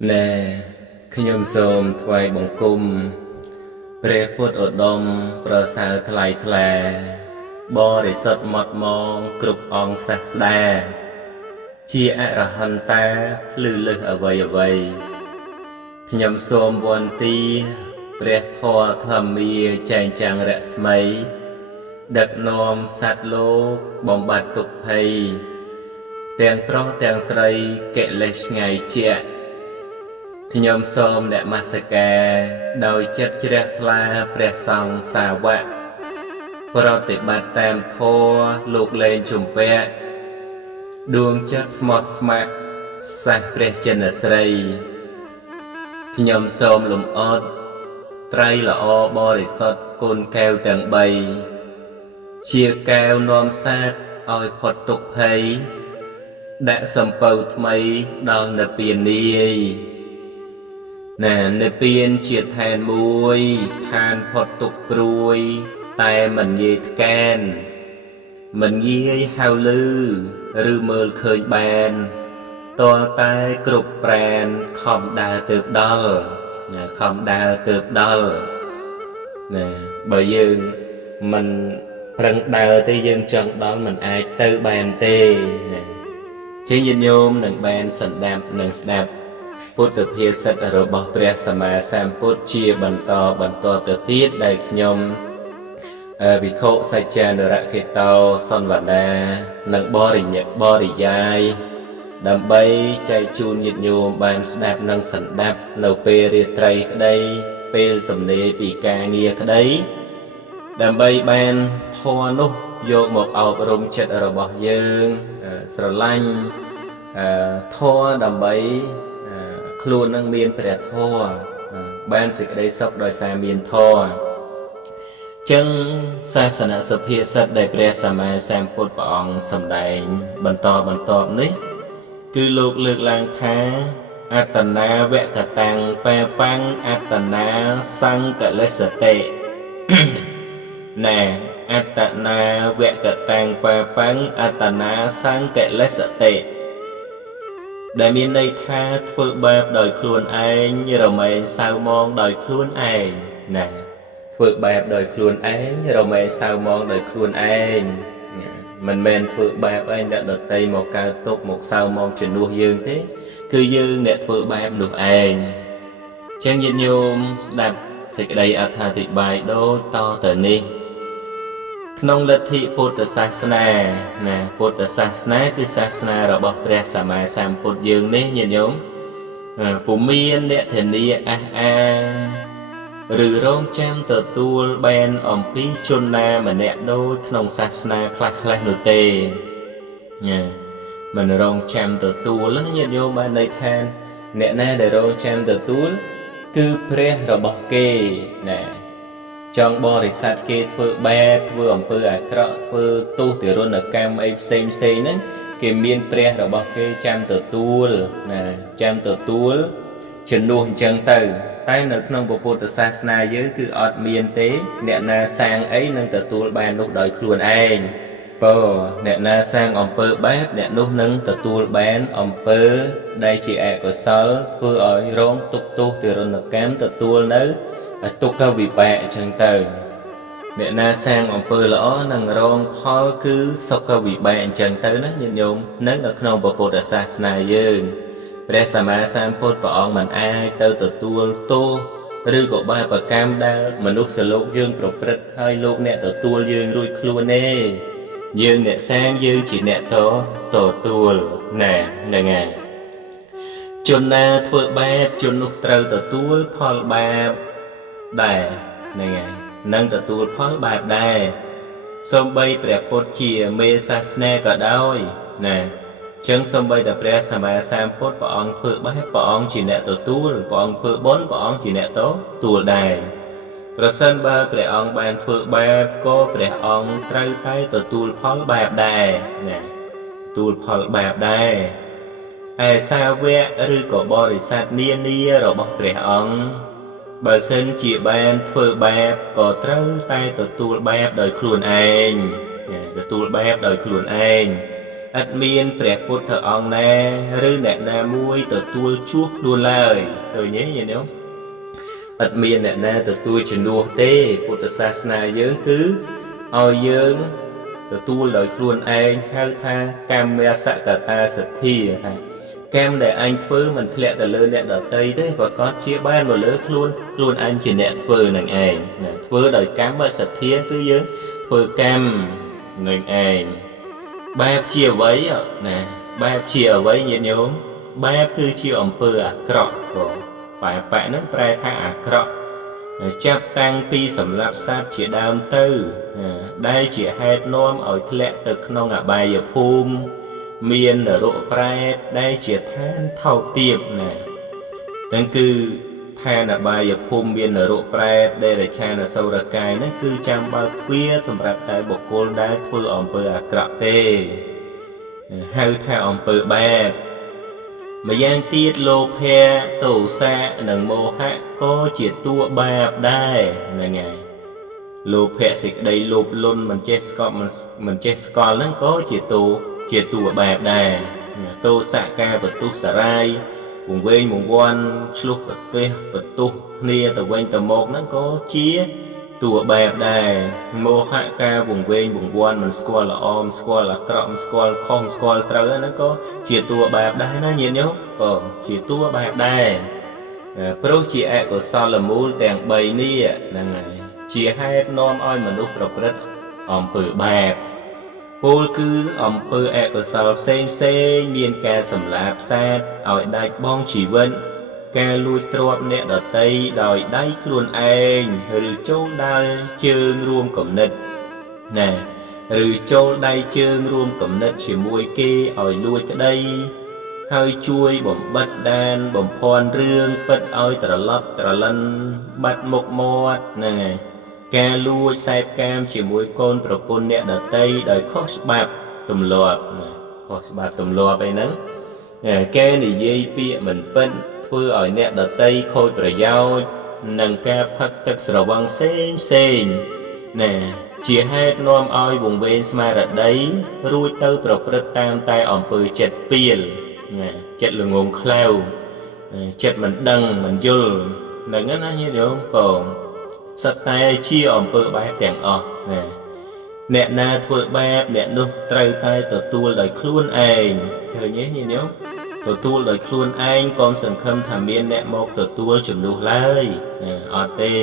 ណែខ្ញុំសូមថ្វាយបង្គំព្រះពុទ្ធឧត្តមប្រសើរថ្លៃថ្លាបរិសុទ្ធម៉ត់ម៉ងគ្រប់អង្គសាស្តាជាអរហន្តាភ្លឺលើសអ្វីអ្វីខ្ញុំសូមវន្ទាព្រះធម៌ធម្មាចែងចាំងរស្មីដឹកនាំសត្វលោកបំបត្តិទុក្ខភ័យទាំងប្រុសទាំងស្រីកិលេសឆ្ងាយជាក់ខ្ញុំសូមនមស្ការដោយចិត្តជ្រះថ្លាព្រះសង្ឃសាវកប្រតិបត្តិតាមធម៌លោកលែងជំពាក់ដួងចិត្តស្មោះស្ម័គ្រសាសព្រះចិនស្រីខ្ញុំសូមលំអរត្រៃល្អបរិសុទ្ធគុណកែវទាំង3ជាកែវនាំសាទឲ្យផុតទុក្ខភ័យដាក់សំពៅថ្មីដល់និព្វាននាយណានិព្វានជាឋានមួយឋានផុតទុក្ខព្រួយតែមិនងាយថ្កែនមិនងាយហៅលឺឬមើលឃើញបានតលតែគ្រប់ប្រានខំដើរទៅដល់ណាខំដើរទៅដល់ណាបើយើងមិនប្រឹងដើរទេយើងចង់ដល់មិនអាចទៅបានទេណាជាញាតិញោមនឹងបានសន្តាប់និងស្ដាប់ពុទ្ធភាសិតរបស់ព្រះសម្មាសម្ពុទ្ធជាបន្តទៅទៀតដែលខ្ញុំវិខុសច្ចានុរខេតោសន្វដានិងបរិយាយដើម្បីចែកជូនញាតិញោមបានស្ដាប់និងសន្តាប់នៅពេលរាត្រីក្តីពេលទំនេរពីការងារក្តីដើម្បីបានធម៌នោះយកមកអប់រំចិត្តរបស់យើងស្រឡាញ់ធម៌ដើម្បីខ្លួននឹងមានព្រះធម៌បានសេចក្តីសុខដោយសារមានធម៌ចឹងសាសនសុភាសិតដែលព្រះសម្មាសម្ពុទ្ធព្រះអង្គសម្ដែងបន្តនេះគឺលោកលើកឡើងថាអត្តនាវកតាំងបែបាំងអត្តនាសង្កលិសតិណែអត្តនាវកតាំងបែបាំងអត្តនាសង្កលិសតិដែលមានន័យថាធ្វើបាបដោយខ្លួនឯងរមែងសៅមងដោយខ្លួនឯងណាធ្វើបាបដោយខ្លួនឯងរមែងសៅមងដោយខ្លួនឯងមិនមែនធ្វើបាបឯងអ្នកដតីមកកើតទុកមកសៅមងជំនួសយើងទេគឺយើងអ្នកធ្វើបាបនោះឯងចឹងញាតិញោមស្ដាប់សេចក្តីអត្ថាធិប្បាយដូចតទៅនេះក្នុងលទ្ធិពុទ្ធសាសនាណាពុទ្ធសាសនាគឺសាសនារបស់ព្រះសម្មាសម្ពុទ្ធយើងនេះញាតិញោមពុំមានអ្នកធានាអះអាងឬរងចាំទទួលបានអំពីជនណាម្នាក់ដូចក្នុងសាសនាខ្លះនោះទេណាមិនរងចាំទទួលញាតិញោមបានន័យថាអ្នកណាដែលរងចាំទទួលគឺព្រះរបស់គេណាចង់បរិស័ទគេធ្វើបែបធ្វើអំពើអាក្រក់ធ្វើទុស្សទារុណកម្មអីផ្សេងហ្នឹងគេមានព្រះរបស់គេចាំទទួលណាចាំទទួលជំនួសអញ្ចឹងទៅតែនៅក្នុងពុទ្ធសាសនាយើងគឺអត់មានទេអ្នកណាសាងអីនឹងទទួលបាននោះដោយខ្លួនឯងបើអ្នកណាសាងអំពើបែបអ្នកនោះនឹងទទួលបានអំពើដែលជាអកុសលធ្វើឲ្យរងទុក្ខទោសទារុណកម្មទទួលនៅទុក្ខវិបាកអញ្ចឹងទៅអ្នកណាសាងអំពើល្អនឹងរងផលគឺសុខវិបាកអញ្ចឹងទៅណាញាតិញោមនៅក្នុងពុទ្ធសាសនាយើងព្រះសម្មាសម្ពុទ្ធព្រះអង្គមិនអាចទៅទទួលទោសឬក៏បាបកម្មដែលមនុស្សលោកយើងប្រព្រឹត្តហើយលោកអ្នកទទួលយើងរួចខ្លួនទេយើងអ្នកសាងយើងជាអ្នកទទួលណែហ្នឹងហើយជនណាធ្វើបាបជននោះត្រូវទទួលផលបាបដែរហ្នឹងហើយនឹងទទួលផលបាបដែរសូម្បីព្រះពុទ្ធជាមេសាសនាក៏ដោយណាចឹងសូម្បីតែព្រះសម្មាសម្ពុទ្ធព្រះអង្គធ្វើបាបព្រះអង្គជាអ្នកទទួលព្រះអង្គធ្វើបុណ្យព្រះអង្គជាអ្នកទទួលដែរប្រសិនបើព្រះអង្គបានធ្វើបាបក៏ព្រះអង្គត្រូវតែទទួលផលបាបដែរណាទទួលផលបាបដែរឯសាវកឬក៏បរិស័ទនានារបស់ព្រះអង្គបើសិនជាបានធ្វើបាបក៏ត្រូវតែទទួលបាបដោយខ្លួនឯងទទួលបាបដោយខ្លួនឯង ឥតមានព្រះពុទ្ធអង្គណាឬអ្នកណាមួយទទួលជួសខ្លួនឡើយឃើញទេញាតិញោមឥតមានអ្នកណាទទួលជំនួសទេពុទ្ធសាសនាយើងគឺឲ្យយើងទទួលដោយខ្លួនឯងហៅថាកម្មសកតាសទ្ធាថាកម្មដែលអញធ្វើមិនធ្លាក់ទៅលើអ្នកដទៃទេប្រកបជាបានមកលើខ្លួនអញជាអ្នកធ្វើនឹងឯងធ្វើដោយកម្មសទ្ធាគឺយើងធ្វើកម្មនឹងឯងបែបជាអ្វីណាបែបជាអ្វីញាតិញោមបែបគឺជាអំពើអាក្រក់បងបែបហ្នឹងប្រែថាអាក្រក់ចាប់តាំងពីសម្លាប់សត្វជាដើមទៅដែលជាហេតុនាំឲ្យធ្លាក់ទៅក្នុងអបាយភូមិមាននរកប្រែតដែលជាឋានថោកទាបណាទាំងគឺឋានអបាយភូមិមាននរកប្រែតដែលរឆានអសូរកាយហ្នឹងគឺចាំបើកទ្វារសម្រាប់តែបុគ្គលដែលធ្វើអំពើអាក្រក់ទេហៅថាអំពើបែបម្យ៉ាងទៀតលោភៈទោសៈនិងមោហៈក៏ជាតួបាបដែរហ្នឹងហើយលោភៈសេចក្តីលោភលន់មិនចេះស្កប់មិនចេះស្គាល់ហ្នឹងក៏ជាតួបាបដែរទោសៈការបន្ទុះសារាយវង្វេងវង្វាន់ឆ្លុះប្រទេសបន្ទុះគ្នាទៅវិញទៅមកហ្នឹងក៏ជាតួបាបដែរមោហៈការវង្វេងវង្វាន់មិនស្គាល់ល្អមិនស្គាល់អាក្រក់មិនស្គាល់ខុសមិនស្គាល់ត្រូវហ្នឹងក៏ជាតួបាបដែរណាញាតិញោមក៏ជាតួបាបដែរព្រោះជាអកុសលមូលទាំង3នេះហ្នឹងហើយជាហេតុនាំឲ្យមនុស្សប្រព្រឹត្តអំពើបែបពោលគឺអំពើអកុសលផ្សេងមានការសម្លាប់សត្វឲ្យដាច់បង់ជីវិតការលួចទ្រព្យអ្នកដទៃដោយដៃខ្លួនឯងឬចូលដៃជើងរួមគំនិតណាឬចូលដៃជើងរួមគំនិតជាមួយគេឲ្យលួចក្តីហើយជួយបំបិទដានបំភាន់រឿងពិតឲ្យត្រឡប់ត្រលិនបាត់មុខមាត់ហ្នឹងហើយការលួចសែបកាមជាមួយកូនប្រពន្ធអ្នកដទៃដោយខុសច្បាប់ទម្លាប់ខុសច្បាប់ទម្លាប់អីហ្នឹងគេនិយាយពាក្យមិនពិតធ្វើឲ្យអ្នកដទៃខូចប្រយោជន៍និងការផឹកទឹកស្រវឹងផ្សេងណាជាហេតុនាំឲ្យវង្វេងស្មារតីរួចទៅប្រព្រឹត្តតាមតែអំពើចិត្តពៀលណាចិត្តល្ងងខ្លៅចិត្តមិនដឹងមិនយល់ហ្នឹងណាញាតិញោមបងសត្វតែជាអំពើបែបទាំងអស់ណាអ្នកណាធ្វើបែបអ្នកនោះត្រូវតែទទួលដោយខ្លួនឯងឃើញទេញាតិញោមទទួលដោយខ្លួនឯងកុំសង្ឃឹមថាមានអ្នកមកទទួលជំនួសឡើយអត់ទេ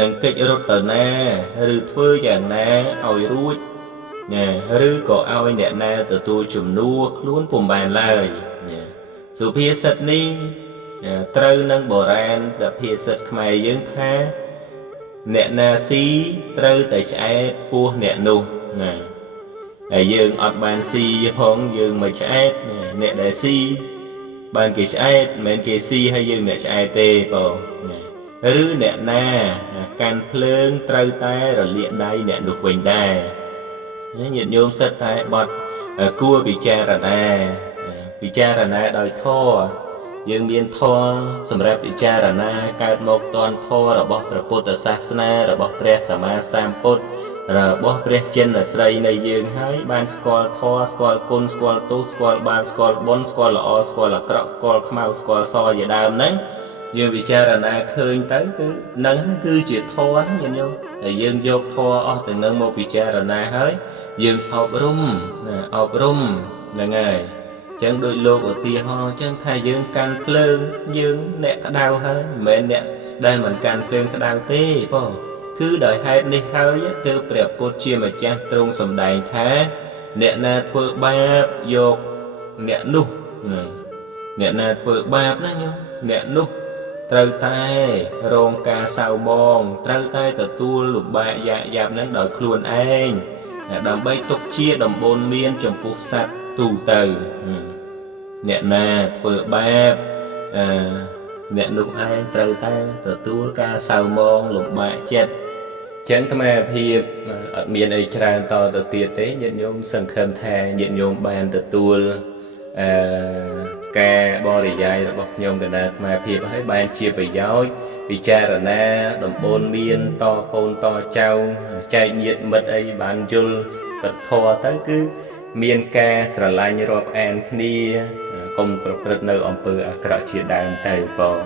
នឹងកិច្ចរត់ទៅណាឬធ្វើយ៉ាងណាឲ្យរួចណាឬក៏ឲ្យអ្នកណាទទួលជំនួសខ្លួនពុំបានឡើយសុភាសិតនេះត្រូវនឹងបុរាណភាសិតខ្មែរយើងថាអ្នកណាស៊ីត្រូវតែឆ្អែតពោះអ្នកនោះណាហើយយើងអត់បានស៊ីផងយើងមិនឆ្អែតអ្នកដែលស៊ីបានគេឆ្អែតមិនមែនគេស៊ីហើយយើងអ្នកឆ្អែតទេបងឬអ្នកណាកាន់ភ្លើងត្រូវតែរលាកដៃអ្នកនោះវិញដែរញាតិញោមសិតតែបត់គួរពិចារណាដោយធម៌យើងមានធម៌សម្រាប់ពិចារណាកើតមកតនធម៌របស់ព្រះពុទ្ធសាសនារបស់ព្រះសម្មាសម្ពុទ្ធរបស់ព្រះចិនស្រីនៃយើងហើយបានស្គាល់ធម៌ស្គាល់គុណស្គាល់ទោសស្គាល់បាបស្គាល់បុណ្យស្គាល់ល្អស្គាល់អាក្រក់ស្គាល់ខ្មៅស្គាល់សជាដើមហ្នឹងយើងពិចារណាឃើញទៅគឺនឹងគឺជាធម៌ញាតិញោមហើយយើងយកធម៌អស់ទាំងនឹងមកពិចារណាហើយយើងអប់រំហ្នឹងហើយចឹងដូចលោកឧទាហរណ៍ចឹងថាយើងកាន់ភ្លើងយើងអ្នកក្តៅហើយមិនមែនអ្នកដែលមិនកាន់ភ្លើងក្តៅទេបងគឺដោយហេតុនេះហើយទើបព្រះពុទ្ធជាម្ចាស់ទ្រង់សម្ដែងថាអ្នកណាធ្វើបាបយកអ្នកនោះអ្នកណាធ្វើបាបណាញោមអ្នកនោះត្រូវតែរងការសៅមងត្រូវតែទទួលលំបាកយ៉ាប់នឹងដោយខ្លួនឯងដើម្បីទុកជាដំបូន្មានចំពោះសត្វទូទៅអ្នកណាធ្វើបែបអ្នកនោះឯងត្រូវតែទទួលការសៅមងលំបាកចិត្តចឹងអាត្មាភាពអត់មានអីច្រើនតទៅទៀតទេញាតិញោមសង្ឃឹមថាញាតិញោមបានទទួលការបរិយាយរបស់ខ្ញុំកណ្ដាលអាត្មាភាពឲ្យបានជាប្រយោជន៍ពិចារណាដំបូន្មានតកូនតចៅចែកញាតិមិត្តអីបានយល់ពធទៅគឺ មានការស្រឡាញ់រាប់អានគ្នាកុំប្រព្រឹត្តនៅអំពើអាក្រក់ជាដើមទៅបង